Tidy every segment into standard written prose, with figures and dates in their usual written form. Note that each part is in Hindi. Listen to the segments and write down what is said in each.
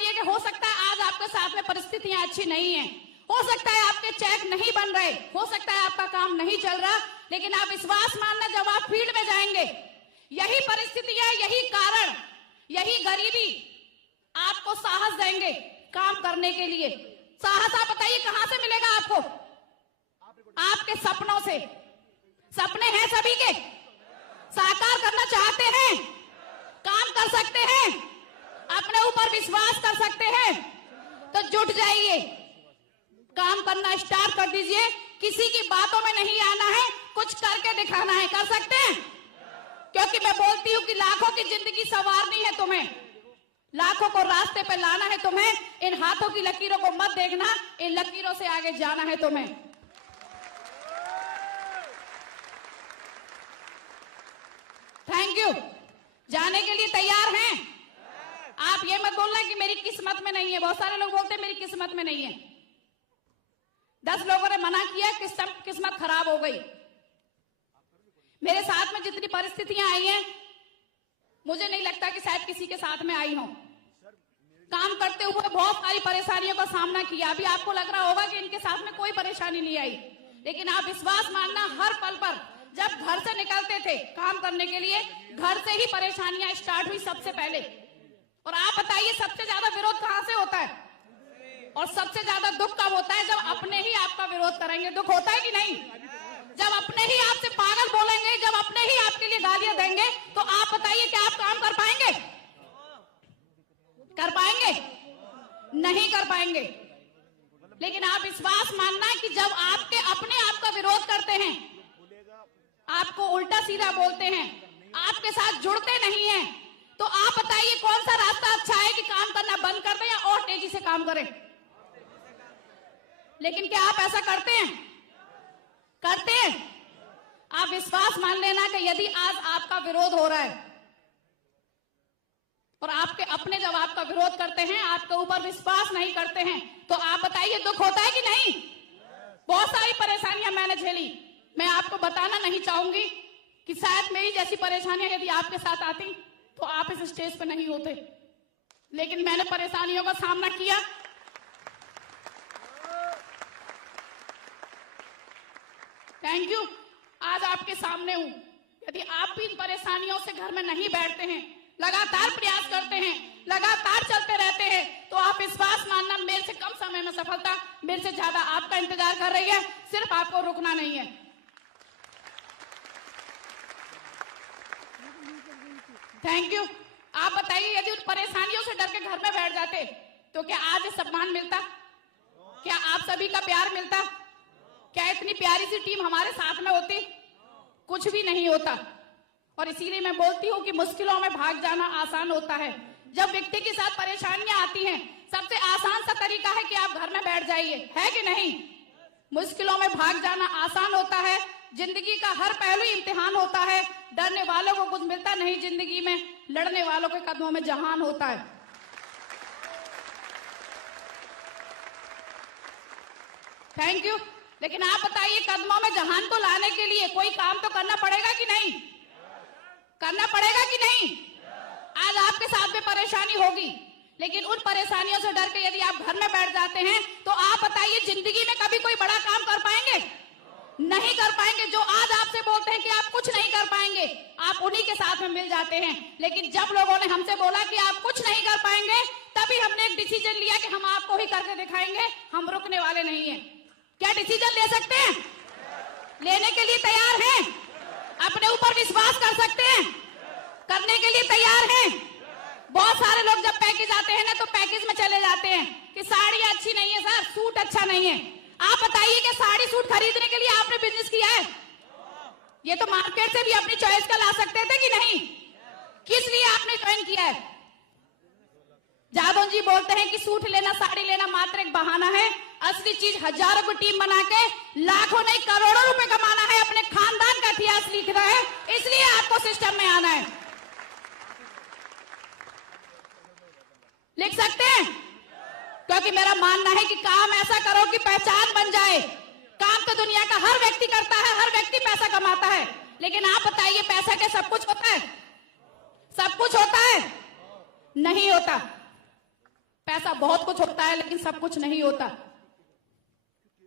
मानिए कि हो सकता है आज आपके साथ में परिस्थितियां अच्छी नहीं है, हो सकता है आपके चेक नहीं बन रहे, हो सकता है आपका काम नहीं चल रहा, लेकिन आप विश्वास मानना जब आप फील्ड में जाएंगे, यही परिस्थितियां, यही कारण, यही गरीबी आपको साहस देंगे काम करने के लिए। साहस आप बताइए कहां से मिलेगा आपको? आपके सपनों से। सपने हैं सभी के, साकार करना चाहते हैं, काम कर सकते हैं, अपने ऊपर विश्वास कर सकते हैं, तो जुट जाइए, काम करना स्टार्ट कर दीजिए। किसी की बातों में नहीं आना है, कुछ करके दिखाना है। कर सकते हैं? क्योंकि मैं बोलती हूं कि लाखों की जिंदगी संवारनी है तुम्हें, लाखों को रास्ते पे लाना है तुम्हें। इन हाथों की लकीरों को मत देखना, इन लकीरों से आगे जाना है तुम्हें। Thank you. जाने के लिए तैयार हैं? आप ये मत बोलना कि मेरी किस्मत में नहीं है। बहुत सारे लोग बोलते हैं मेरी किस्मत में नहीं है। 10 लोगों ने मना किया, किस्मत खराब हो गई। मेरे साथ में जितनी परिस्थितियां आई हैं, मुझे नहीं लगता कि शायद किसी के साथ में आई हो। काम करते हुए बहुत सारी परेशानियों का सामना किया। अभी आपको लग रहा होगा कि इनके साथ में कोई परेशानी नहीं आई, लेकिन आप विश्वास मानना, हर पल पर जब घर से निकलते थे काम करने के लिए, घर से ही परेशानियां स्टार्ट हुई सबसे पहले। और आप बताइए सबसे ज्यादा विरोध कहां से होता है? और सबसे ज्यादा दुख कब होता है? जब अपने ही आपका विरोध करेंगे। दुख होता है कि नहीं? जब अपने ही आपसे पागल बोलेंगे, जब अपने ही आपके लिए गालियां देंगे, तो आप बताइए क्या आप काम कर पाएंगे? कर पाएंगे? नहीं कर पाएंगे। लेकिन आप विश्वास मानना कि जब आपके अपने आप का विरोध करते हैं, आपको उल्टा सीधा बोलते हैं, आपके साथ जुड़ते नहीं हैं, तो आप बताइए कौन सा रास्ता अच्छा है कि काम करना बंद कर दें या और तेजी से काम करें? लेकिन क्या आप ऐसा करते हैं? करते हैं? आप विश्वास मान लेना कि यदि आज आपका विरोध हो रहा है और आपके अपने जब आपका विरोध करते हैं, आपके ऊपर विश्वास नहीं करते हैं, तो आप बताइए दुख होता है कि नहीं? बहुत सारी परेशानियां मैंने झेली। मैं आपको बताना नहीं चाहूंगी कि शायद मेरी जैसी परेशानियां यदि आपके साथ आती तो आप इस स्टेज पे नहीं होते, लेकिन मैंने परेशानियों का सामना किया। Thank you. आज आपके सामने हूं। यदि आप भी इन परेशानियों से घर में नहीं बैठते हैं, लगातार प्रयास करते हैं, लगातार चलते रहते हैं, तो आप विश्वास मानना मेरे से कम समय में सफलता मेरे से ज्यादा आपका इंतजार कर रही है। सिर्फ आपको रुकना नहीं है। Thank you. आप बताइए यदि उन परेशानियों से डर के घर में बैठ जाते तो क्या आज सम्मान मिलता? क्या आप सभी का प्यार मिलता? क्या इतनी प्यारी सी टीम हमारे साथ में होती? कुछ भी नहीं होता। और इसीलिए मैं बोलती हूँ कि मुश्किलों में भाग जाना आसान होता है। जब व्यक्ति के साथ परेशानियां आती हैं, सबसे आसान सा तरीका है कि आप घर में बैठ जाइए, है कि नहीं? मुश्किलों में भाग जाना आसान होता है। जिंदगी का हर पहलू इम्तिहान होता है। डरने वालों को कुछ मिलता नहीं जिंदगी में, लड़ने वालों के कदमों में जहान होता है। Thank you. लेकिन आप बताइए कदमों में जहान को लाने के लिए कोई काम तो करना पड़ेगा कि नहीं? करना पड़ेगा कि नहीं? आज आपके साथ में परेशानी होगी, लेकिन उन परेशानियों से डर के यदि आप घर में बैठ जाते हैं, तो आप बताइए जिंदगी में कभी कोई बड़ा काम कर पाएंगे? नहीं कर पाएंगे। जो आज आपसे बोलते हैं कि आप कुछ नहीं कर पाएंगे, आप उन्हीं के साथ में मिल जाते हैं। लेकिन जब लोगों ने हमसे बोला कि आप कुछ नहीं कर पाएंगे, तभी हमने एक डिसीजन लिया कि हम आपको ही करके दिखाएंगे, हम रुकने वाले नहीं हैं। क्या डिसीजन ले सकते हैं? लेने के लिए तैयार हैं? अपने ऊपर विश्वास कर सकते हैं? करने के लिए तैयार हैं? बहुत सारे लोग जब पैकेज आते हैं ना, तो पैकेज में चले जाते हैं कि साड़ी अच्छी नहीं है सर, सूट अच्छा नहीं है। आप बताइए कि साड़ी सूट खरीदने के लिए आपने बिजनेस किया है? ये तो मार्केट से भी अपनी चॉइस का ला सकते थे कि नहीं? किस लिए आपने ज्वाइन किया है? जादव जी बोलते हैं कि सूट लेना, साड़ी लेना मात्र एक बहाना है। असली चीज हजारों की टीम बना के लाखों नहीं करोड़ों रुपए कमाना है, अपने खानदान का इतिहास लिखना है। इसलिए आपको सिस्टम में आना है। लिख सकते हैं? क्योंकि मेरा मानना है कि काम ऐसा करो कि पहचान बन जाए। काम तो दुनिया का हर व्यक्ति करता है, हर व्यक्ति पैसा कमाता है, लेकिन आप बताइए पैसा क्या सब कुछ होता है? सब कुछ होता है? नहीं होता। पैसा बहुत कुछ होता है लेकिन सब कुछ नहीं होता।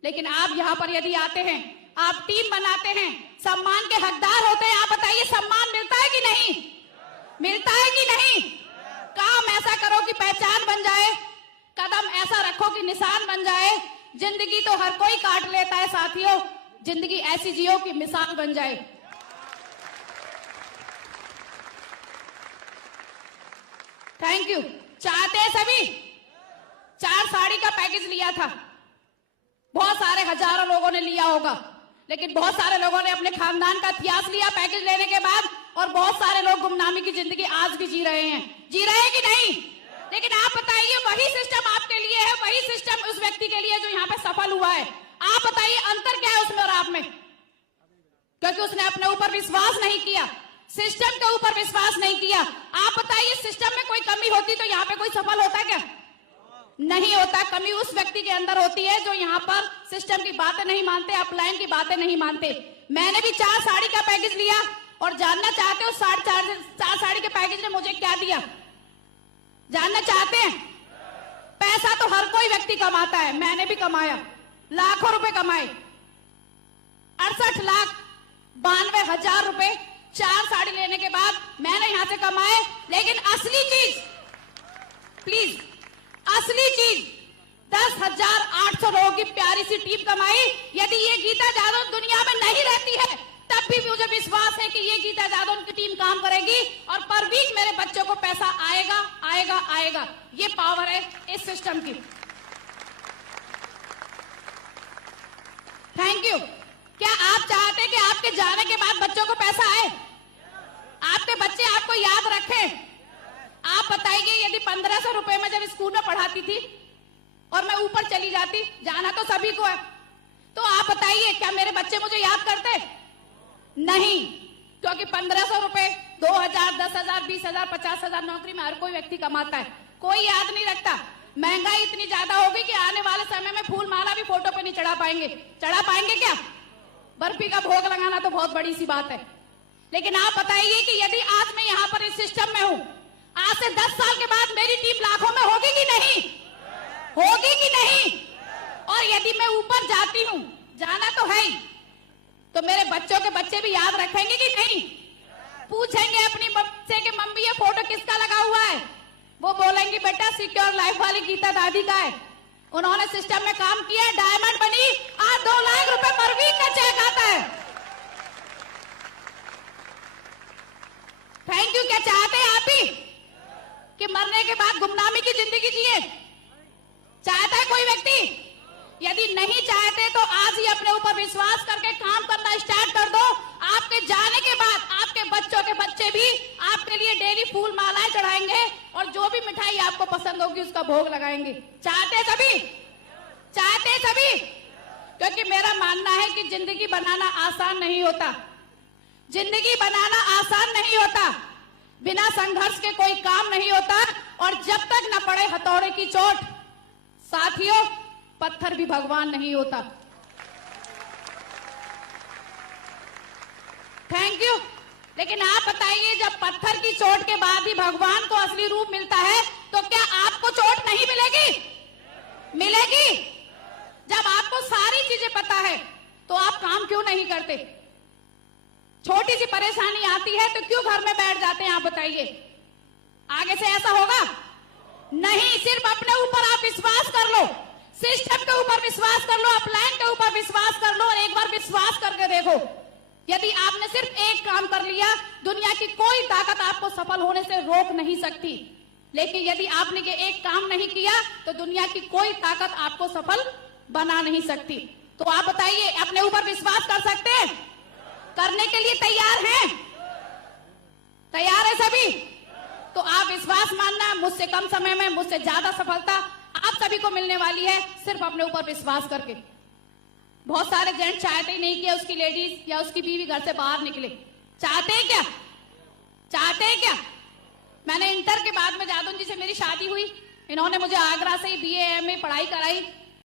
लेकिन आप यहां पर यदि आते हैं, आप टीम बनाते हैं, सम्मान के हकदार होते हैं, आप बताइए सम्मान मिलता है कि नहीं? मिलता है कि नहीं? काम ऐसा करो कि पहचान बन जाए, कदम ऐसा रखो कि निशान बन जाए। जिंदगी तो हर कोई काट लेता है साथियों, जिंदगी ऐसी जियो कि मिसाल बन जाए। Thank you. चाहते हैं सभी? 4 साड़ी का पैकेज लिया था, बहुत सारे हजारों लोगों ने लिया होगा, लेकिन बहुत सारे लोगों ने अपने खानदान का इतिहास लिया पैकेज लेने के बाद, और बहुत सारे लोग गुमनामी की जिंदगी आज भी जी रहे हैं। जी रहे हैं कि नहीं? लेकिन आप बताइए, वही सिस्टम आपके लिए है, वही सिस्टम उस व्यक्ति के लिए जो यहाँ पे सफल हुआ है। आप बताइए अंतर क्या है उसमें और आप में? क्योंकि उसने अपने ऊपर विश्वास नहीं किया, सिस्टम के ऊपर विश्वास नहीं किया। आप बताइए सिस्टम में कोई कमी होती तो यहाँ पे कोई सफल होता क्या? नहीं होता। कमी उस व्यक्ति के अंदर होती है जो यहाँ पर सिस्टम की बातें नहीं मानते, अपलाइन की बातें नहीं मानते। मैंने भी 4 साड़ी का पैकेज लिया, और जानना चाहते हो 4 साड़ी के पैकेज ने मुझे क्या दिया? जानना चाहते हैं? पैसा तो हर कोई व्यक्ति कमाता है, मैंने भी कमाया, लाखों रुपए कमाए, 68,92,000 रुपए 4 साड़ी लेने के बाद मैंने यहां से कमाए। लेकिन असली चीज, प्लीज, असली चीज 10,800 लोगों की प्यारी सी टीम कमाई। यदि ये गीता जादव दुनिया में नहीं रहती है तब भी मुझे विश्वास है कि ये गीता जादव की टीम काम करेगी, और पर वीक मेरे बच्चों को पैसा आएगा आएगा आएगा। ये पावर है इस सिस्टम की। Thank you. क्या आप चाहते हैं कि आपके जाने के बाद बच्चों को पैसा आए, आपके बच्चे आपको याद रखें? आप बताइए, यदि 1500 रुपए में जब स्कूल में पढ़ाती थी और मैं ऊपर चली जाती, जाना तो सभी को है, तो आप बताइए क्या मेरे बच्चे मुझे याद करते? नहीं, क्योंकि 1500 रुपए 2000, 10,000, 20,000, 50,000 नौकरी में हर कोई व्यक्ति कमाता है, कोई याद नहीं रखता। महंगाई इतनी ज्यादा होगी कि आने वाले समय में फूल माला भी फोटो पे नहीं चढ़ा पाएंगे। चढ़ा पाएंगे क्या? बर्फी का भोग लगाना तो बहुत बड़ी सी बात है। लेकिन आप बताइए कि यदि आज मैं यहाँ पर इस सिस्टम में हूं, आज से 10 साल के बाद मेरी टीम लाखों में होगी कि नहीं? होगी कि नहीं? और यदि मैं ऊपर जाती हूं, जाना तो है ही, तो मेरे बच्चों के बच्चे भी याद रखेंगे कि नहीं? पूछेंगे अपनी बच्चे के मम्मी ये फोटो किसका लगा हुआ है? वो बोलेंगी बेटा सिक्योर लाइफ वाली गीता दादी का है, उन्होंने सिस्टम में काम किया, डायमंड बनी, आज 2 लाख रुपए पर वीक का चेक आता है। Thank you. क्या चाहते हैं आप ही कि मरने के बाद गुमनामी की जिंदगी जिए? चाहता है कोई व्यक्ति? यदि नहीं चाहते तो आज ही अपने ऊपर विश्वास करके काम करना स्टार्ट कर दो। आपके जाने के बाद आपके बच्चों के बच्चे भी आपके लिए डेली फूल मालाएं चढ़ाएंगे, और जो भी मिठाई आपको पसंद होगी उसका भोग लगाएंगे। चाहते सभी? चाहते सभी? क्योंकि मेरा मानना है कि जिंदगी बनाना आसान नहीं होता, जिंदगी बनाना आसान नहीं होता, बिना संघर्ष के कोई काम नहीं होता। और जब तक न पड़े हथौड़े की चोट, साथियों, पत्थर भी भगवान नहीं होता। Thank you. लेकिन आप बताइए, जब पत्थर की चोट के बाद ही भगवान को असली रूप मिलता है, तो क्या आपको चोट नहीं मिलेगी? मिलेगी। जब आपको सारी चीजें पता है तो आप काम क्यों नहीं करते? छोटी सी परेशानी आती है तो क्यों घर में बैठ जाते हैं? आप बताइए, आगे से ऐसा होगा नहीं। सिर्फ अपने ऊपर आप विश्वास कर लो, सिस्टम के ऊपर विश्वास कर लो, अपलाइन के ऊपर विश्वास कर लो, और एक बार विश्वास करके देखो, यदि आपने सिर्फ एक काम कर लिया, दुनिया की कोई ताकत आपको सफल होने से रोक नहीं सकती। लेकिन यदि आपने ये एक काम नहीं किया तो दुनिया की कोई ताकत आपको सफल बना नहीं सकती। तो आप बताइए, अपने ऊपर विश्वास कर सकते हैं? करने के लिए तैयार हैं? तैयार है सभी? तो आप विश्वास मानना, मुझसे कम समय में मुझसे ज्यादा सफलता आप सभी को मिलने वाली है, सिर्फ अपने ऊपर विश्वास करके। बहुत सारे जेंट्स चाहते ही नहीं कि उसकी लेडीज या उसकी बीवी घर से बाहर निकले। चाहते हैं क्या? चाहते हैं क्या? मैंने इंटर के बाद में जादव जी से मेरी शादी हुई, इन्होंने मुझे आगरा से BA MA पढ़ाई कराई,